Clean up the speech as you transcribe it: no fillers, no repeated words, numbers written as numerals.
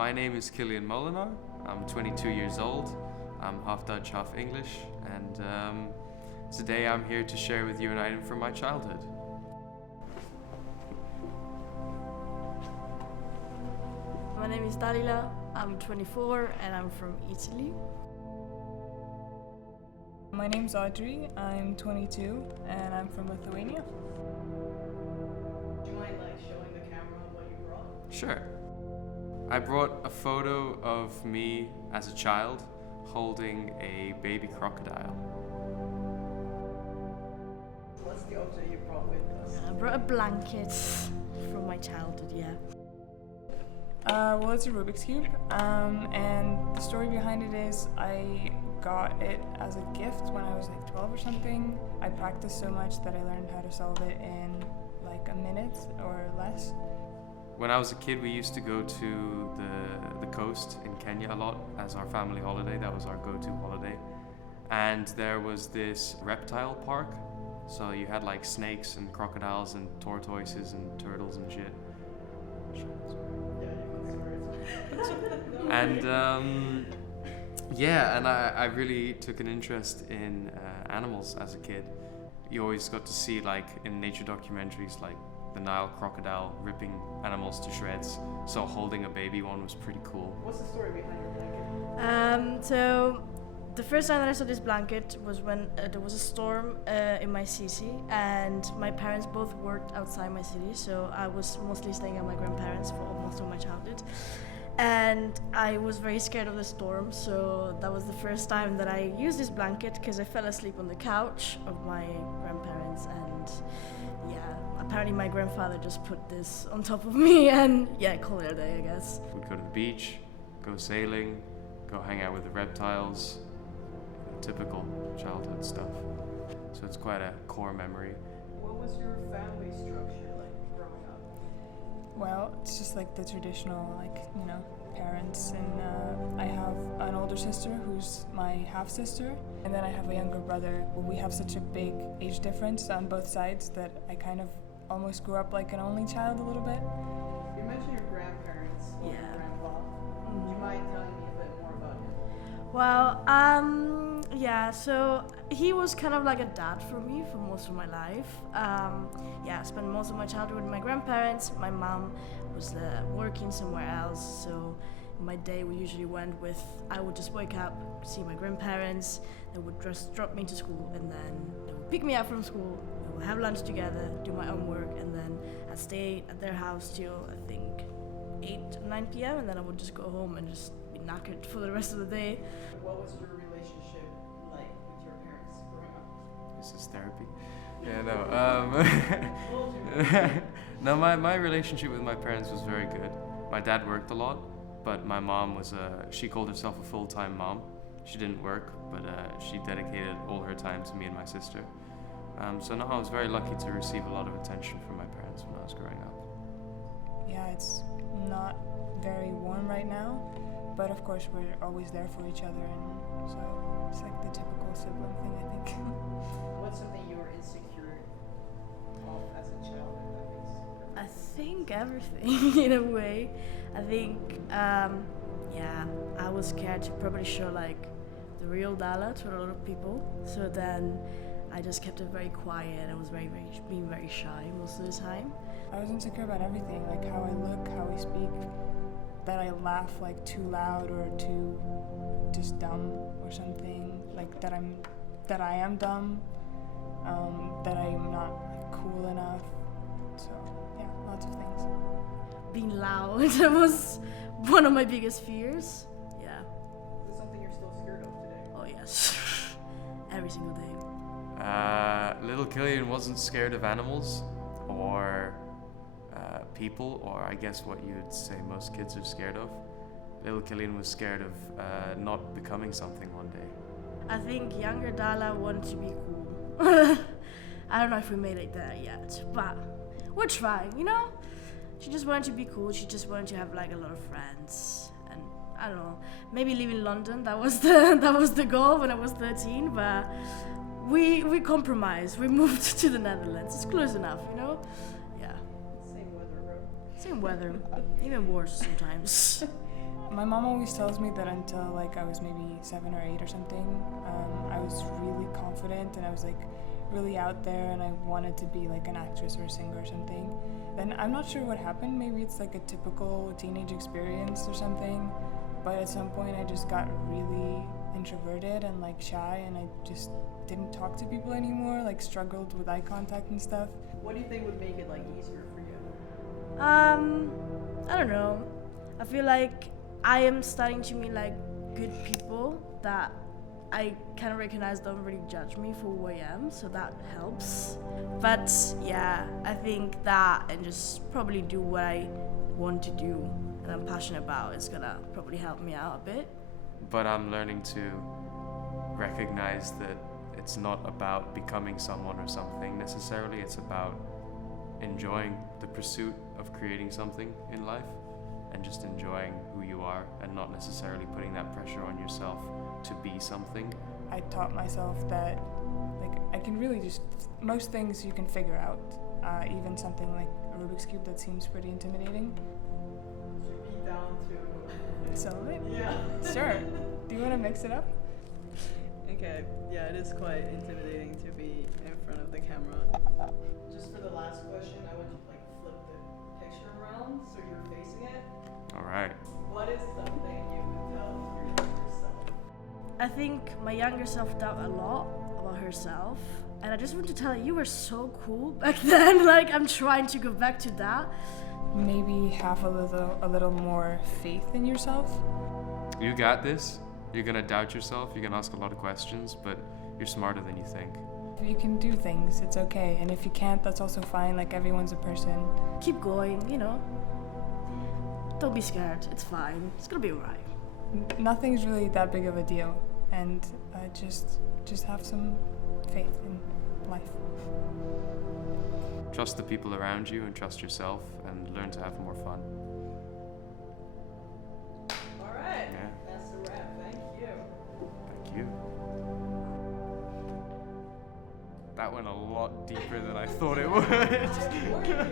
My name is Kylian Molenaar. I'm 22 years old. I'm half Dutch, half English, and today I'm here to share with you an item from my childhood. My name is Dalila. I'm 24 and I'm from Italy. My name's Audrey. I'm 22 and I'm from Lithuania. Do you mind showing the camera what you brought? Sure. I brought a photo of me as a child holding a baby crocodile. What's the object you brought with us? I brought a blanket from my childhood, yeah. Well, it's a Rubik's Cube, and the story behind it is I got it as a gift when I was like 12 or something. I practiced so much that I learned how to solve it in like a minute or less. When I was a kid, we used to go to the coast in Kenya a lot as our family holiday. That was our go-to holiday. And there was this reptile park. So you had like snakes and crocodiles and tortoises and turtles and shit. And and I really took an interest in animals as a kid. You always got to see like in nature documentaries like the Nile crocodile ripping animals to shreds. So holding a baby one was pretty cool. What's the story behind your blanket? So the first time that I saw this blanket was when there was a storm in my city, and my parents both worked outside my city, so I was mostly staying at my grandparents for most of my childhood. And I was very scared of the storm, so that was the first time that I used this blanket because I fell asleep on the couch of my grandparents, and apparently my grandfather just put this on top of me and call it a day, I guess. We'd go to the beach, go sailing, go hang out with the reptiles, typical childhood stuff. So it's quite a core memory. What was your family structure like growing up? Well, it's just like the traditional, parents, and I have an older sister who's my half-sister, and then I have a younger brother. We have such a big age difference on both sides that I kind of almost grew up like an only child a little bit. You mentioned your grandparents, your grandpa. Do you mind telling me a bit more about him? Well, so he was kind of like a dad for me for most of my life. I spent most of my childhood with my grandparents. My mom was working somewhere else, so in my day we usually I would just wake up, see my grandparents, they would just drop me to school, and then they would pick me up from school, we would have lunch together, do my own work, and then I'd stay at their house till I think 8 or 9 p.m. and then I would just go home and just be knackered for the rest of the day. What was your relationship like with your parents growing up? This is therapy. No, my relationship with my parents was very good. My dad worked a lot, but my mom she called herself a full-time mom. She didn't work, but she dedicated all her time to me and my sister. So I was very lucky to receive a lot of attention from my parents when I was growing up. Yeah, it's not very warm right now, but of course we're always there for each other, and so it's like the typical sibling thing, I think. What's something you were insecure of as a child, if that makes sense? I think everything in a way. I think, I was scared to probably show like the real Dala to a lot of people. So then I just kept it very quiet. I was being very shy most of the time. I was insecure about everything, like how I look, how I speak, that I laugh like too loud or too just dumb or something, like that I am dumb, that I am not cool enough. So lots of things. Being loud was one of my biggest fears. Yeah. Is it something you're still scared of today? Oh yes. Every single day. Little Kylian wasn't scared of animals or people, or I guess what you'd say most kids are scared of. Little Kylian was scared of not becoming something one day. I think younger Dala wanted to be cool. I don't know if we made it there yet, but we're trying, She just wanted to be cool. She just wanted to have like a lot of friends, and I don't know, maybe live in London. That was the goal when I was 13. But we compromised. We moved to the Netherlands. It's close enough, Yeah. Same weather, bro. Same weather, even worse sometimes. My mom always tells me that until like I was maybe 7 or 8 or something, I was really confident and I was like really out there and I wanted to be like an actress or a singer or something. Then I'm not sure what happened. Maybe it's like a typical teenage experience or something. But at some point I just got really introverted and like shy and I just didn't talk to people anymore, like struggled with eye contact and stuff. What do you think would make it like easier for you? I don't know. I feel like I am starting to meet like good people that I kind of recognize don't really judge me for who I am, so that helps. But yeah, I think that and just probably do what I want to do and I'm passionate about is gonna probably help me out a bit. But I'm learning to recognize that it's not about becoming someone or something necessarily, it's about enjoying the pursuit of creating something in life and just enjoying who you are and not necessarily putting that pressure on yourself to be something. I taught myself that like I can really just, most things you can figure out, even something like a Rubik's Cube that seems pretty intimidating. Should be down to Some of it? yeah. Sure. Do you want to mix it up? Okay, yeah, it is quite intimidating to be in front of the camera. Just for the last question, I want you to like flip the picture around so you're facing it. All right. What is something you would tell your younger self? I think my younger self doubt a lot about herself, and I just want to tell her you were so cool back then. Like I'm trying to go back to that. Maybe have a little more faith in yourself. You got this. You're gonna doubt yourself, you're gonna ask a lot of questions, but you're smarter than you think. If you can do things, it's okay. And if you can't, that's also fine. Like everyone's a person. Keep going, you know. Don't be scared. It's fine. It's gonna be alright. Nothing's really that big of a deal. And just have some faith in life. Trust the people around you and trust yourself and learn to have more fun. All right, Yeah. that's a wrap. Thank you. Thank you. That went a lot deeper than I thought it would. I warned you.